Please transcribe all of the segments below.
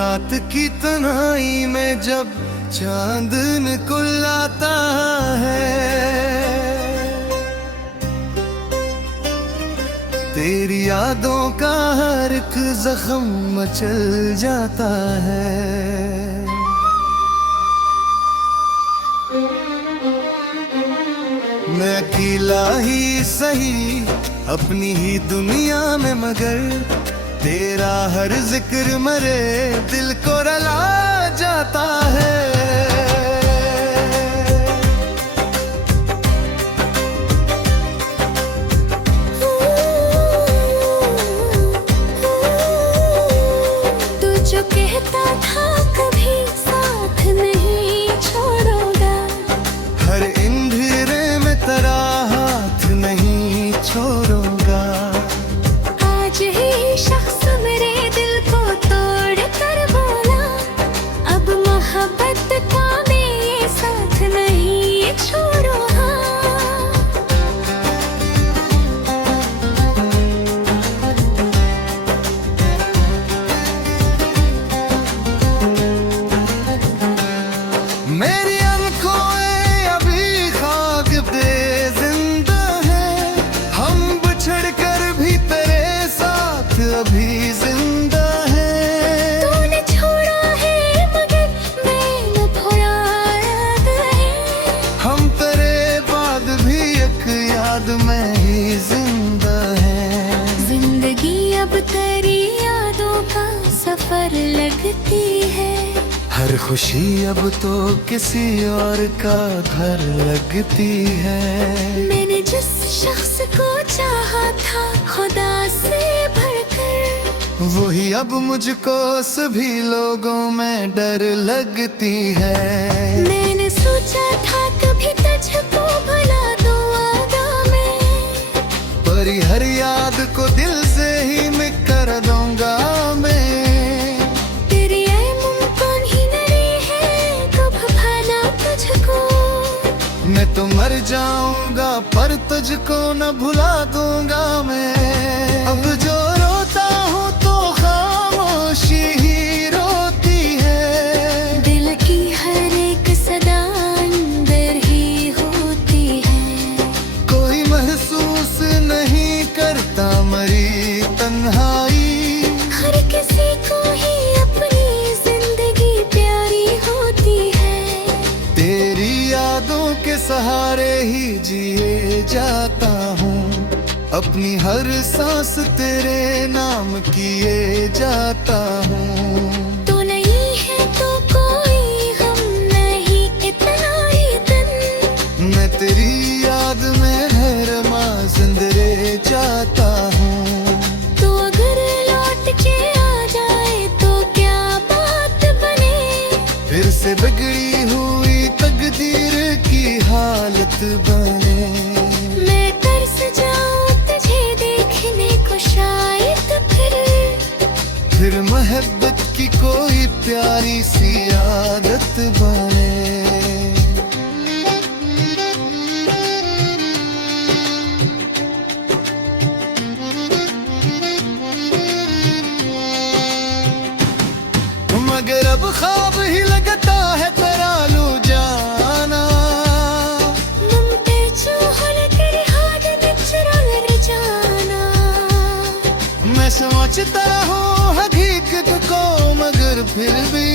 रात की तन्हाई में जब चांद निकल आता है, तेरी यादों का हर एक जख्म मचल जाता है। मैं अकेला ही सही अपनी ही दुनिया में, मगर तेरा हर जिक्र मरे दिल को रुला जाता है। तू जो कहता था कभी साथ नहीं छोड़ूंगा, हर अंधेरे में तेरा हाथ नहीं छोड़ूंगा। आज ही शख्स मेरे दिल को तोड़ कर बोला, अब मोहब्बत का मैं ये साथ नहीं छोड़ूंगा। मेरी आंखें अभी खाक पे जिंदा है, हम बिछड़ कर भी तेरे साथ अभी जिंदा है। तूने छोड़ा है मगर मैंने भुला याद है, हम तेरे बाद भी एक याद में ही जिंदा है। जिंदगी अब तेरी यादों का सफर लगती है, हर खुशी अब तो किसी और का घर लगती है। मैंने जिस शख्स को चाहा था खुदा से बढ़कर, वही अब मुझको सभी लोगों में डर लगती है। मैंने सोचा था कभी तुझको भुला दूं वादा में, पर हर याद को दिल से ही मैं कर दूंगा मैं। तेरी ऐ मुमकिन ही नहीं है कब भला तुझको, मैं तो मर जाऊंगा पर तुझको न भुला दूंगा मैं। अब जो रोता हूँ तो खामोशी ही रोती है, दिल की हर एक सदा अंदर ही होती है। कोई महसूस नहीं करता मरी तन्हाई, हर किसी को ही अपनी जिंदगी प्यारी होती है। तेरी यादों के सहारे ही जिए जाता हूँ, अपनी हर सांस तेरे नाम किए जाता हूँ। तू नहीं है तो कोई गम नहीं इतना ही दिन, मैं तेरी याद में हर माँ जिंदरे जाता हूँ। तू अगर लौट के आ जाए तो क्या बात बने, फिर से बिगड़ी हुई तकदीर की हालत बने। मैं तरस जाऊं तुझे देखने को शायद फिर मोहब्बत की कोई प्यारी सी आदत बने। मगर अब ख्वाब ही लगता है तेरा लू जाना, मुमते चूहल तेरे हाथ में चुरा ले जाना। मैं सोचता हूँ हकीकत को मगर फिर भी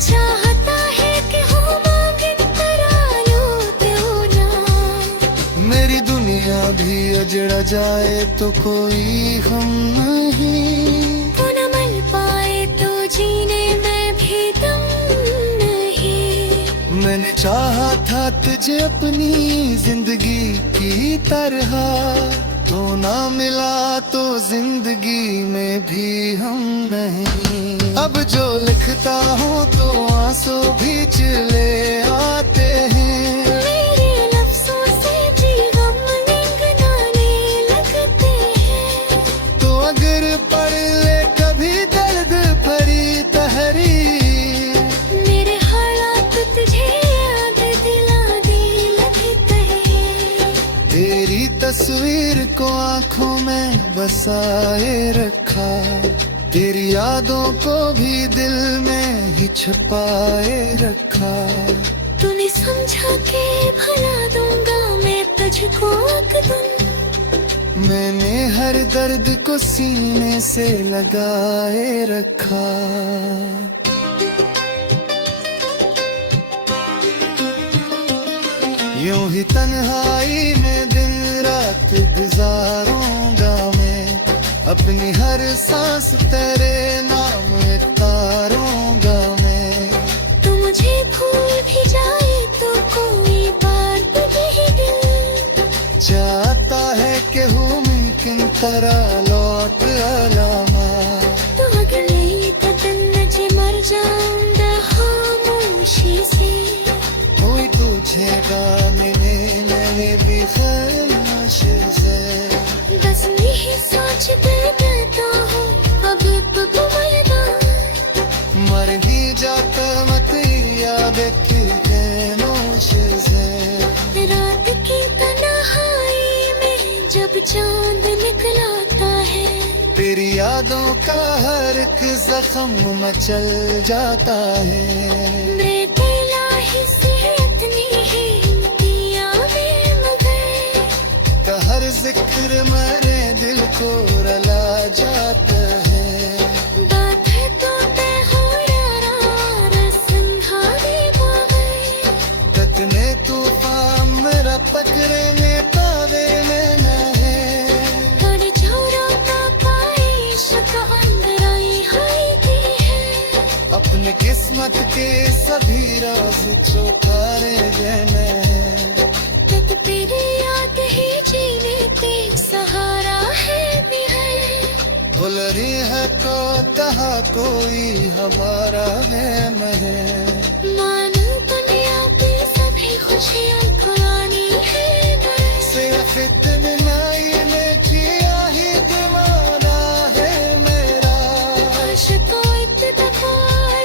चाहता है कि हो मांगे तेरा लूट होना। मेरी दुनिया भी अजड़ा जाए तो कोई गम नहीं, तू न मिल पाए तो जीने में भी दम नहीं। मैंने चाहा था तुझे अपनी जिंदगी की तरह, तो ना मिला तो जिंदगी में भी हम नहीं। अब जो लिखता हूँ तो आंसू भी चले आते हैं, मेरे लफ्जों से जी गम निगनाने लगते हैं। तो अगर पढ़ ले कभी दर्द भरी तहरीर, मेरे हालात तुझे याद दिला दे लगते हैं। तेरी तस्वीर को आंखों में बसाए रखा, तेरी यादों को भी दिल में ही छुपाए रखा। तूने समझा के भला दूंगा मैं तुझको अकदम, मैंने हर दर्द को सीने से लगाए रखा। यूं ही तन्हाई में दिन रात गुजारूंगा मैं, अपनी हर सांस तेरे नाम तारूंगा मैं। तू मुझे भूल भी जाए तो कोई बात नहीं, दिल चाहता है कि हूँ मुमकिन तरह लौट अलामा। तो अगर नहीं तो दिन जे मर जाऊंगा खामोशी से, कोई पूछेगा मैंने भी खामोश से। बस नहीं सोचते रहता हूँ अभी तो मर ही जाता मत याद की नोश से। रात की तन्हाई में जब चांद निकलाता है, तेरी यादों का हर एक जख्म मचल जाता है। मेरे इलाही से इतनी हिम्मतियाँ में मगर, का हर जिक्र मेरे दिल को रुला जाता है। बात है तो तय हो संघारी बगैर, तकने तूफान मेरा पकड़ने पावे में न है। थोड़ी छोरों का पाई शक अंदर आई होती है, अपने किस्मत के सभी राज चौखारे देने हैं। तब तेरी याद ही जीने के सहारा है भी है। भूल रही है तो तहा कोई हमारा है महे। मानो दुनिया की सभी खुशियाँ पुरानी है बस, सिर्फ इतना ही में जिया ही दीवाना है मेरा। आशिकों इत्तेफाक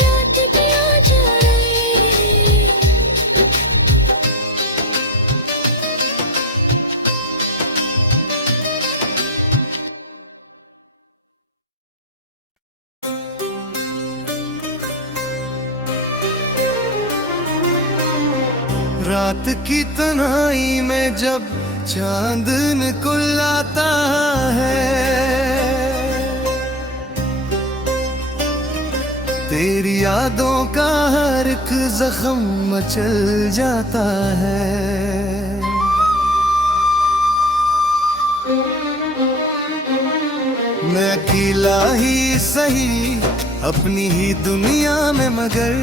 लौट गया जा रही। रात की तन्हाई में जब चांद निकल आता है, तेरी यादों का हर एक जख्म मचल जाता है। मैं अकेला ही सही अपनी ही दुनिया में, मगर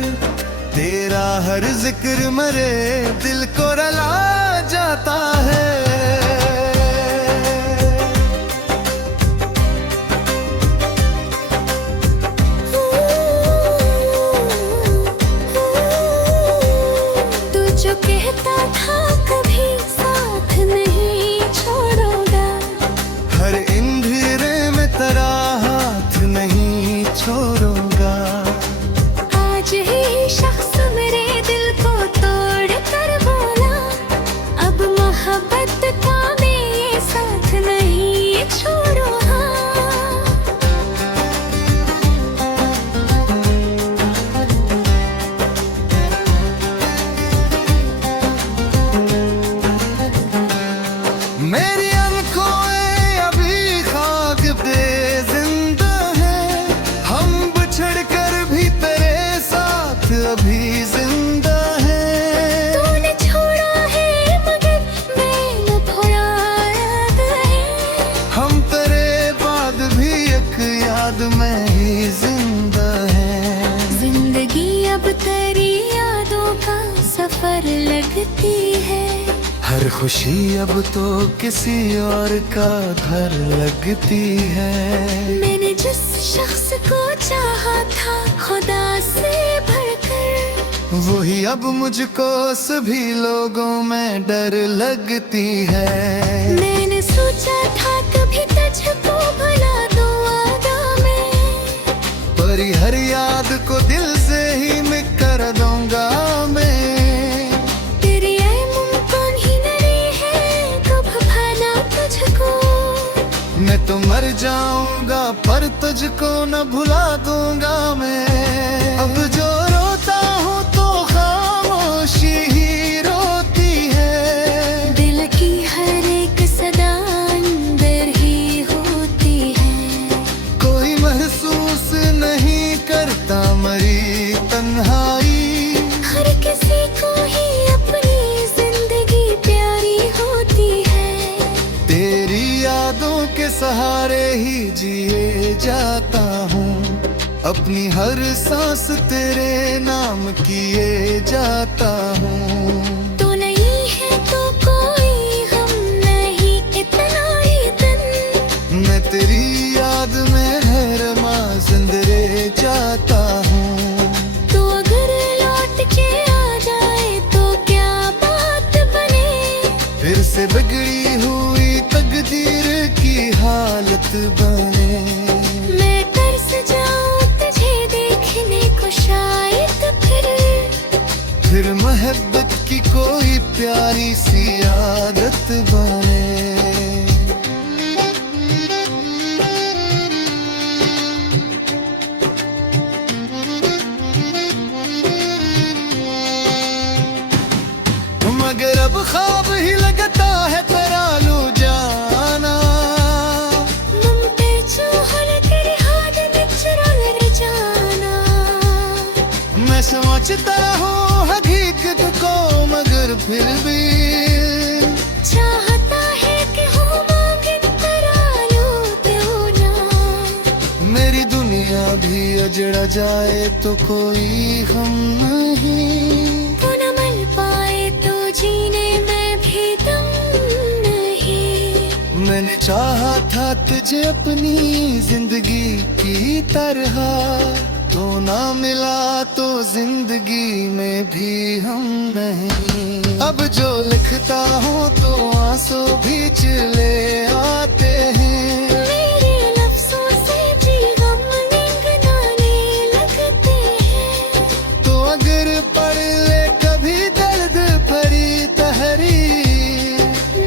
तेरा हर जिक्र मरे दिल को रुला जाता है। तू जो कहता था कभी साथ नहीं छोड़ूंगा, हर अंधेरे में तेरा हाथ नहीं छोड़ूंगा। आज ही शख्स मेरे दिल को तोड़ कर बोला, अब मोहब्बत का मैं ये साथ नहीं छोड़ूंगा। मेरी आंखें अभी खाक पे जिंदा है, हम बिछड़ कर भी तेरे साथ अभी जिंदा है। तूने छोड़ा है मगर मैंने भुला याद है, हम तेरे बाद भी एक याद में ही जिंदा है। जिंदगी अब तेरी यादों का सफर लगती है, हर खुशी अब तो किसी और का घर लगती है। मैंने जिस शख्स को चाहा था खुदा से बढ़कर, वही अब मुझको सभी लोगों में डर लगती है। मैंने सोचा था कभी तुझको भुला दूं वादा में, पर हर याद को दिल से ही मिट कर दूंगा मैं। तेरी ऐ मुमकिन ही नहीं है कब भला तुझको, मैं तो मर जाऊंगा पर तुझको न भुला दूंगा मैं। अब जो रोता हूँ तो खामोशी ही रोती है। दिल की हर एक सदा अंदर ही होती है। कोई महसूस नहीं करता मरी तन्हाई। हर किसी को ही अपनी जिंदगी प्यारी होती है। तेरी यादों के सहारे ही जिए जाता हूँ। अपनी हर सांस तेरे नाम किए जाता हूँ। तू नहीं है तो कोई हम नहीं इतना ही दिन। मैं तेरी याद में हर माँ जिंदरे जाता हूँ। तू अगर लौट के आ जाए तो क्या बात बने। फिर से बिगड़ी हुई तकदीर की हालत बने। मैं तरस जाऊं तुझे देखने को शायद फिर मोहब्बत की कोई प्यारी सी आदत बने। मगर अब ख्वाब ही लगता है तेरा लू जाना। मुमते चूहल तेरे हाथ में चुरा ले जाना। मैं समझता हूँ हकीकत को मगर फिर भी चाहता है कि हो मांगे तेरा लूट होना। मेरी दुनिया भी अजड़ा जाए तो कोई गम नहीं। तू न मिल पाए तो जीने में भी दम नहीं। मैंने चाहा था तुझे अपनी जिंदगी की तरह। तो ना मिला तो जिंदगी में भी हम नहीं। अब जो लिखता हूँ तो आंसू भी चले आते हैं। मेरे लफ्जों से जी गम निगनाने लगते हैं। तो अगर पढ़ ले कभी दर्द भरी तहरीर।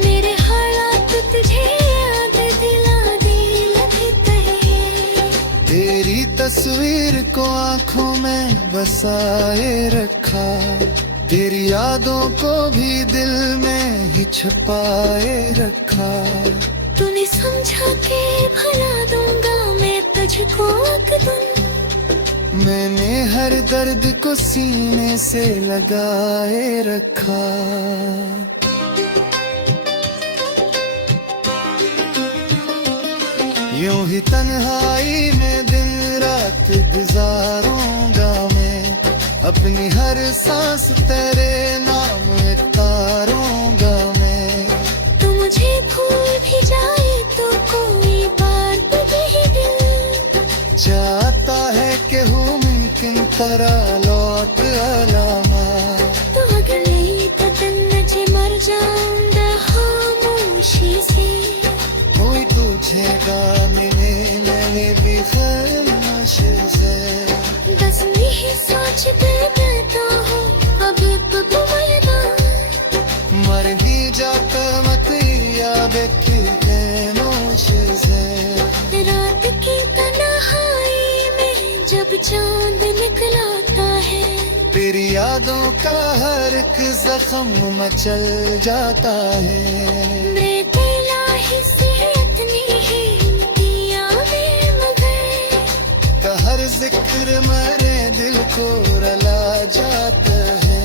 मेरे हालात तुझे याद दिला दे लगते हैं। तेरी तस्वीर को आंखों में बसाए रखा। तेरी यादों को भी दिल में ही छुपाए रखा। तूने समझा के भला दूंगा मैं तुझको एक दिन। मैंने हर दर्द को सीने से लगाए रखा। यूं ही तन्हाई में दिन रात गुजारूंगा मैं। अपनी हर सांस तेरे नाम तारूंगा मैं। तू मुझे भूल भी जाए तो कोई बात नहीं दिल। चाहता है कि हूँ मुमकिन तरह लौट अलामा। तो अगर नहीं तो तन्नजे मर जाऊंगा खामोशी से। कोई पूछेगा मिले मैंने भी खामोश से। बस नहीं सोचते रहता हूँ अभी तो मैदान। मर ही जाता मत याद खामोश से। रात की तन्हाई में जब चांद निकलाता है। तेरी यादों का हर एक जख्म मचल जाता है। मैं इलाही से इतनी ही यादें मगर। हर जिक्र मेरे दिल को रला जाता है।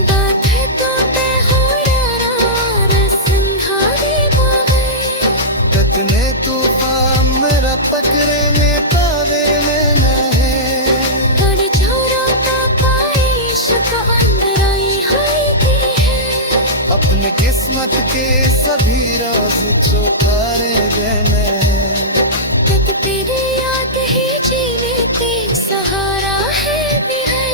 बात है तो तय हो यारा संधारी मगर। तकने तूफान मेरा पकड़ने पावे में है। कर छोरा का पाई शक अंदर आई है। अपने किस्मत के सभी राज चौकारे देने हैं। तक तेरी याद ही जीने के सहारा है भी है।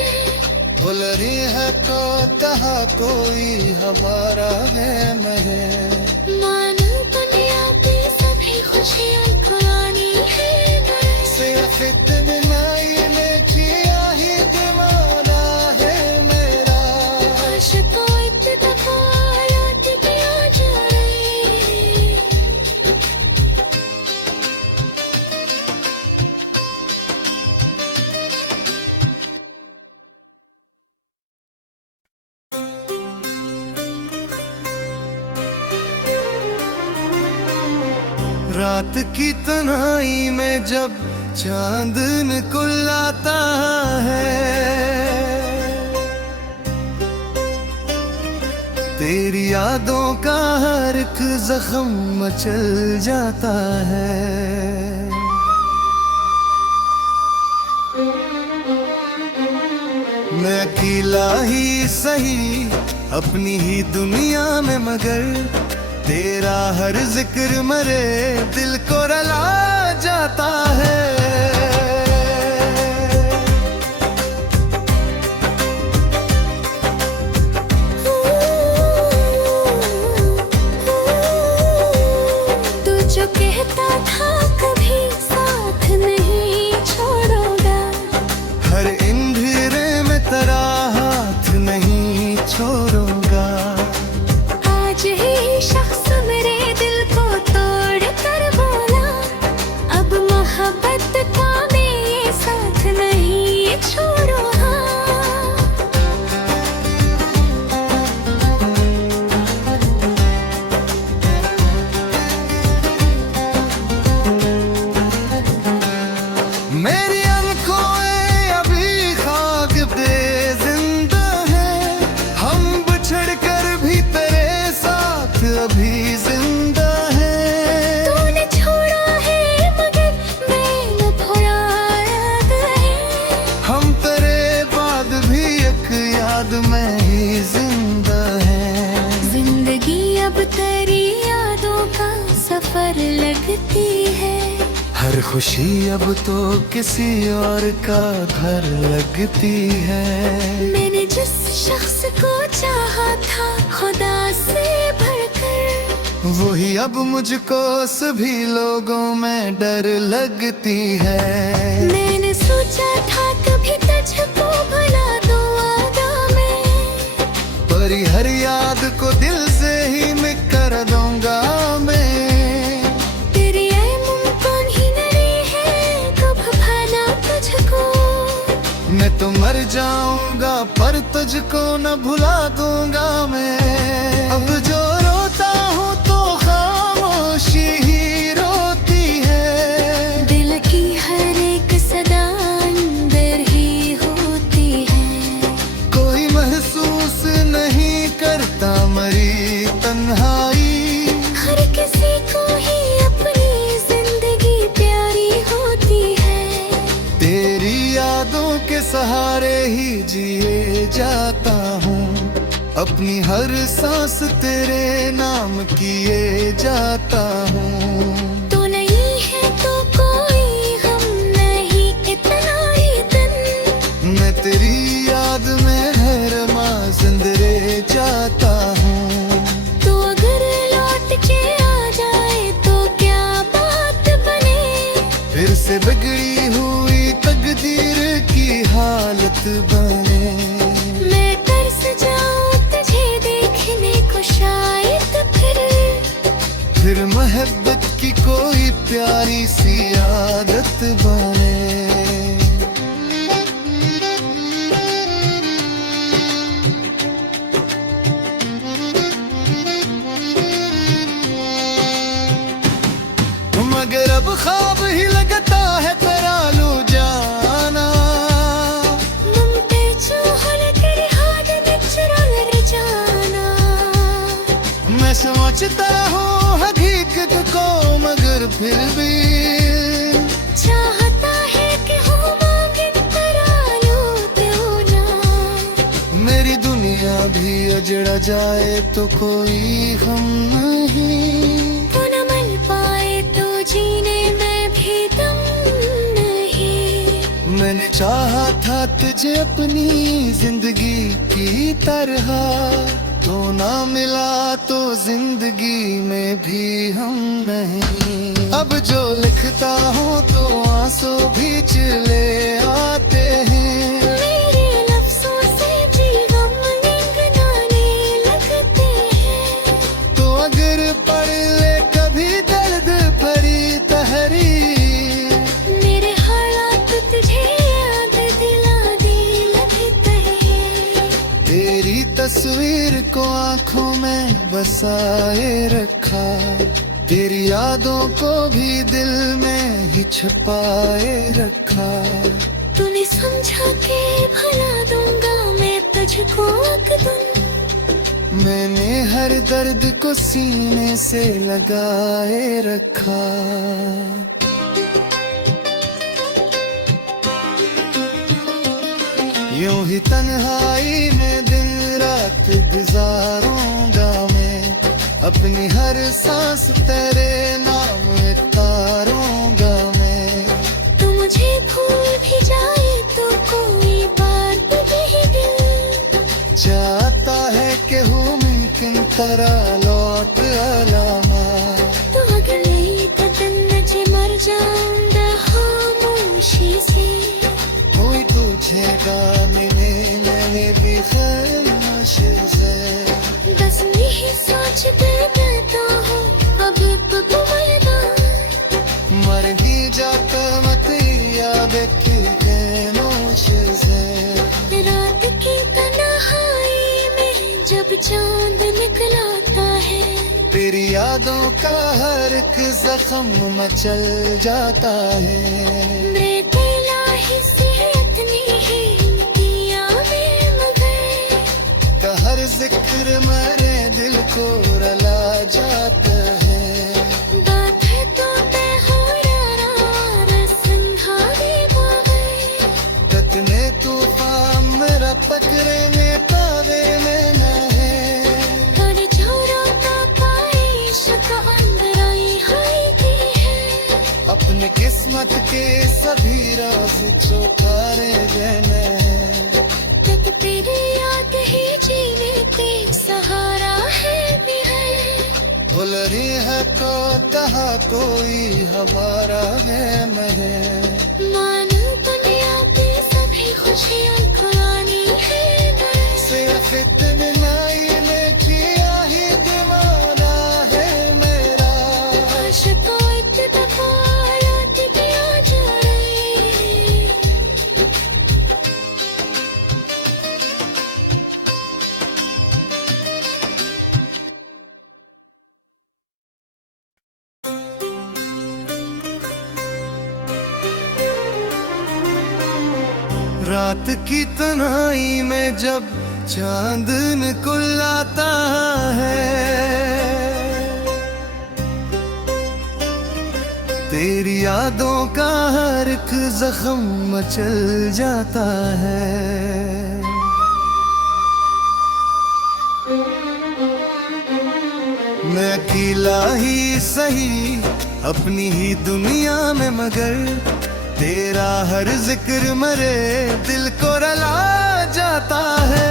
भूल रही है तो कहा कोई हमारा है मैं। मानो दुनिया पे सभी खुशियाँ खुरानी है बरस। सिर्फ इतना ही ने किया ही दीवाना है मेरा। आशिकों इत्तेफाक याद भी आ जाए। रात की तन्हाई में जब चांद निकल आता है, तेरी यादों का हर एक जख्म मचल जाता है। मैं अकेला ही सही अपनी ही दुनिया में, मगर तेरा हर जिक्र मेरे दिल को रुला जाता है। तू जो कहता था कभी साथ नहीं छोड़ूंगा, हर अंधेरे में तेरा हाथ नहीं छोड़ूंगा। आज ही शख्स मेरे दिल को तोड़ कर बोला, अब मोहब्बत का मैं ये साथ नहीं छोड़ूंगा। मेरी आंखें अभी खाक पे जिंदा है, हम बिछड़ कर भी तेरे साथ अभी जिंदा है। तूने छोड़ा है मगर मैंने भुला याद है, हम तेरे बाद भी एक याद में ही जिंदा है। जिंदगी अब तेरी यादों का सफर लगती है, हर खुशी अब तो किसी और का घर लगती है। मैंने जिस शख्स को चाहा था खुदा से बढ़कर, वही अब मुझको सभी लोगों में डर लगती है। मैंने सोचा था कभी तुझको भुला दूं वादा में, पर हर याद को दिल से ही मैं कर दूंगा मैं। तेरी ऐ मुमकिन ही नहीं है कब भला तुझको, मैं तो मर जाऊंगा पर तुझको न भुला दूंगा मैं। अब जो रोता हूँ तो खामोशी ही रोती है, दिल की हर एक सदा अंदर ही होती है। कोई महसूस नहीं करता मरी तन्हाई, हर किसी को ही अपनी जिंदगी प्यारी होती है। तेरी यादों के सहारे ही जिए जाता हूँ, अपनी हर सांस तेरे नाम किए जाता हूँ। तू नहीं है तो कोई हम नहीं इतना ही दिन, मैं तेरी याद में हर माँ जिंदरे जाता हूँ। तू अगर लौट के आ जाए तो क्या बात बने, फिर से बिगड़ी हुई तकदीर की हालत बने। मैं तरस जाऊं तुझे देखने को शायद फिर मोहब्बत की कोई प्यारी सी आदत बने। मगर अब ख्वाब ही लगता है तेरा लू जाना, मुमते चूहल तेरी हाथ में चुरा जाना। मैं समझता हूँ हकीकत को मगर फिर भी चाहता है कि हो मांगे तेरा लूट होना। मेरी दुनिया भी अजड़ा जाए तो कोई गम नहीं, तू न मिल पाए तो जीने में भी दम नहीं। मैंने चाहा था तुझे अपनी जिंदगी की तरह, तो ना मिला तो जिंदगी में भी हम नहीं। अब जो लिखता हूँ तो आंसू भी चले आते हैं, मेरे लफ्जों से जी गम निगनाने लगते हैं। तो अगर पढ़ ले कभी दर्द भरी तहरीर, मेरे हालात तुझे याद दिला दे लगते हैं। तेरी तस्वीर को आंखों में बसाए रखा, तेरी यादों को भी दिल में ही छुपाए रखा। तूने समझा के भला दूंगा मैं तुझको एक दिन। मैंने हर दर्द को सीने से लगाए रखा। यूं ही तन्हाई में दिन रात गुजारूंगा मैं, अपनी हर सांस तेरे नाम तारूंगा मैं। तू मुझे भूल भी जाए तो कोई बात नहीं, दिल चाहता है कि हूँ मुमकिन तरह लौट अलामा। तू अगर नहीं तो तन्ने मर जाऊंगा खामोशी से। कोई तुझे मैंने भी खामोश से। बस नहीं सोचते रहता हूँ अभी तो मर ही जाता मत याद की खामोश से। रात की तन्हाई में जब चांद निकलाता है, तेरी यादों का हर एक जख्म मचल जाता है। मेरे इलाही से इतनी ही दुनिया में मगर का हर जिक्र मेरे दिल को रुला जाता है। बात है तो तय हो रहा संघारी बागे। ततने तूफान मेरा पकड़ने पावे में न है। हर छोरों का पाइश तो अंदर आई की है। अपने किस्मत के सभी राज चौकारे देने हैं। तक तेरी याद ही जीने के सहारा है भी है। भूल रही है तो कहा कोई हमारा है मैं। मानो दुनिया की सभी खुशियाँ खुरानी है मैं। सिर्फ इतना ही में जिया ही दीवाना है मेरा। आशिकों एक दफा लौट गया जा रही। रात की तन्हाई में जब चांद निकल आता है, तेरी यादों का हर एक जख्म मचल जाता है। मैं अकेला ही सही अपनी ही दुनिया में, मगर तेरा हर जिक्र मेरे दिल को रुला जाता है।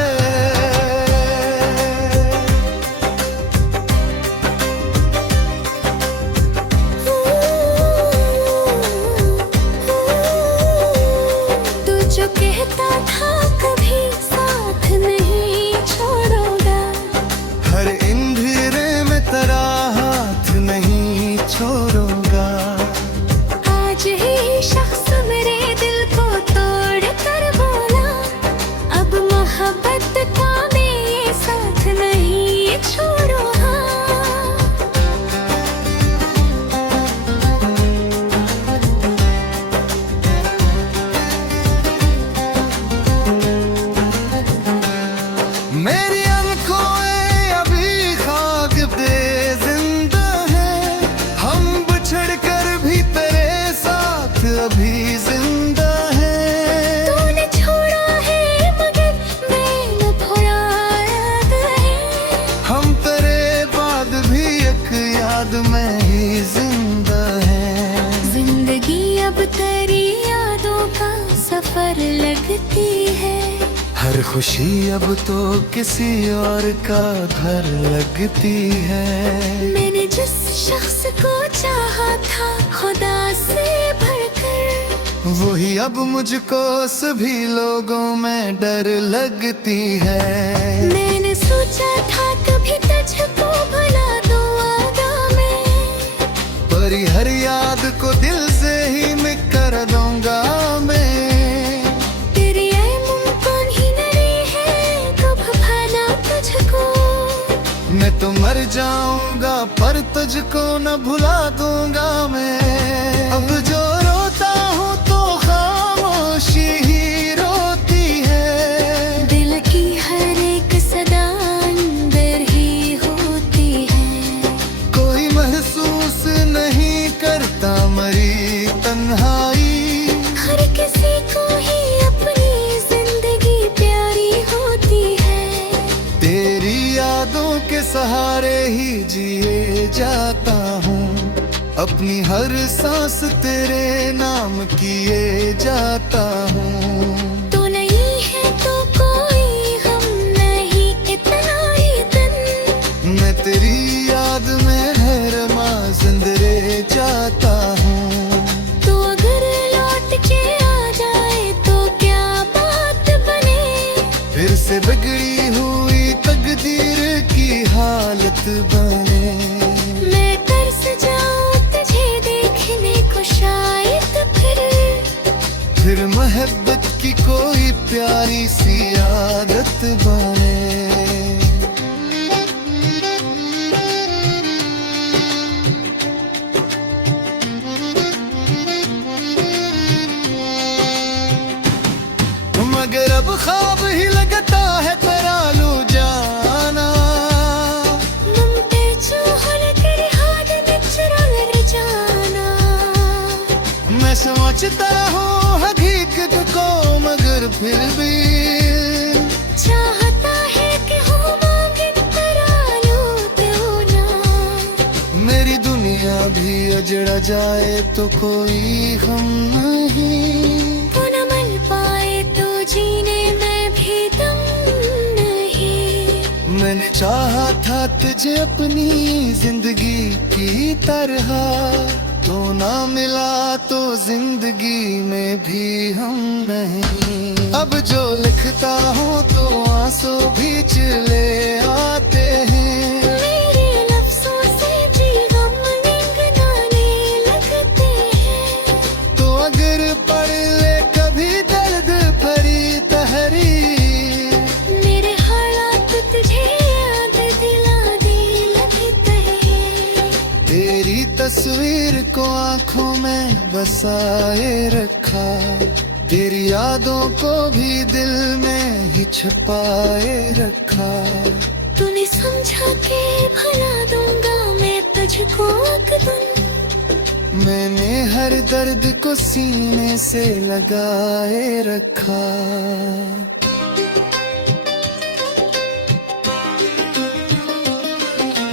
तू जो कहता था कभी साथ नहीं छोड़ूंगा, हर अंधेरे में तेरा हाथ नहीं छोड़ूंगा। आज ही शख्स मेरे दिल को तोड़ कर बोला, अब मोहब्बत का मैं ये साथ नहीं छोड़ूंगा। मेरी आंखें अभी खाक पे जिंदा है, हम बिछड़ कर भी तेरे साथ अभी जिंदा है। तूने छोड़ा है मगर मैंने भुला याद है। हम तेरे बाद भी एक याद में ही जिंदा है। जिंदगी अब तेरी यादों का सफर लगती है। हर खुशी अब तो किसी और का घर लगती है। मैंने जिस शख्स को चाहा था खुदा से भरकर, वही अब मुझको सभी लोगों में डर लगती है। मैंने सोचा था कभी तुझको भुला दूं वादा में, पर हर याद को दिल से ही मैं कर दूंगा मैं। तेरी ये मुमकिन ही नहीं है कब भला तुझको। मैं तो मर जाऊंगा पर तुझ तुझको न भुला दूंगा मैं। अब जो रोता हूँ तो खामोशी ही रोती है। दिल की हर एक सदा अंदर ही होती है। कोई महसूस नहीं करता मरी तन्हाई। हर किसी को ही अपनी जिंदगी प्यारी होती है। तेरी यादों के सहारे ही जिए जाता हूँ। अपनी हर सांस तेरे नाम किए जाता हूँ। तू नहीं है तो कोई गम नहीं इतना ही दिन। मैं तेरी याद में रहरमा जिंदरे जाता हूँ। तू अगर लौट के आ जाए तो क्या बात बने। फिर से बिगड़ी हुई तकदीर की हालत बने। मैं तरस जाऊं तुझे देखने को शायद फिर मोहब्बत की कोई प्यारी सी आदत बने। मगर अब ख्वाब ही लगता है तेरा लू जाना। मुमते चूहल तेरे हाथ में चुरा ले जाना। मैं समझता हूँ हकीकत को मगर फिर भी चाहता है कि हो मांगे तेरा लूट होना। मेरी दुनिया भी अजड़ा जाए तो कोई गम नहीं। तू न मिल पाए तो जीने में भी दम नहीं। मैंने चाहा था तुझे अपनी जिंदगी की तरह। तो ना मिला तो जिंदगी में भी हम नहीं। अब जो लिखता हूँ तो आंसू भी चले आते हैं। मेरे लफ्जों से जी गम निगनाने लगते हैं। तो अगर पढ़ ले कभी दर्द भरी तहरीर। मेरे हालात तुझे याद दिलाने लगते हैं। तेरी तस्वीर को आंखों में बसाए रखा। तेरी यादों को भी दिल में ही छुपाए रखा। तूने समझा के भला दूंगा मैं तुझको एक दिन। मैंने हर दर्द को सीने से लगाए रखा।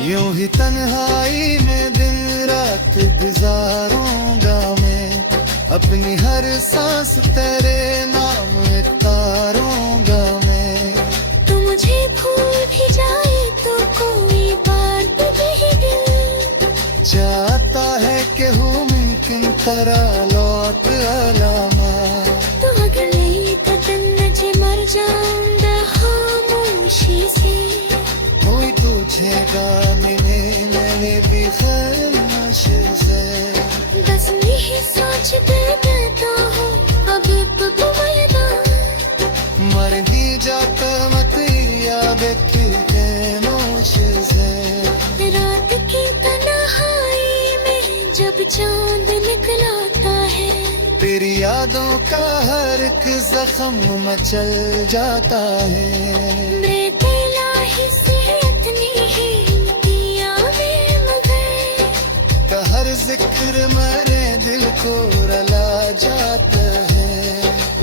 यूं ही तन्हाई में दिन रात गुजारूंगा मैं। अपनी हर सांस तेरे नाम तारूंगा मैं। तू मुझे भूल भी जाए तो कोई बात नहीं दिल। चाहता है कि हूँ मुमकिन तरह लौट अलामा। तू अगर नहीं तो तन्नजे मर जाऊंगा खामोशी से। कोई तुझेगा मिले मैंने भी खामोश से। बस यही सोचते रहता हूँ अभी तो मर ही जाता मत याद के नोश से। रात की तन्हाई में जब चांद निकलाता है। तेरी यादों का हर एक जख्म मचल जाता है। मेरे दिलाही से इतनी ही में मगर का हर जिक्र मेरे दिल को रला जाता है।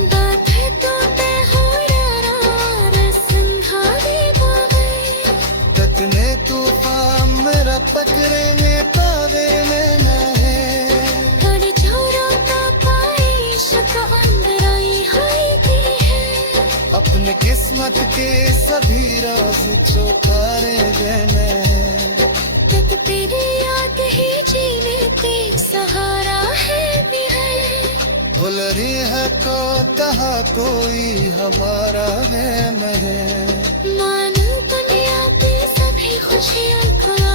बात है तो तय हो संघारे बगैर। तकने तूफान मेरा पकड़ने पावे में न है। कर छोरा का पाई शक अंदर आई हाई है। अपने किस्मत के सभी राज चौकारे देने हैं। तक तेरी याद ही जीने के सहारा है भी है। भूल रही है को कहा कोई हमारा है मैं। मानो दुनिया पे सभी खुशियाँ खुआ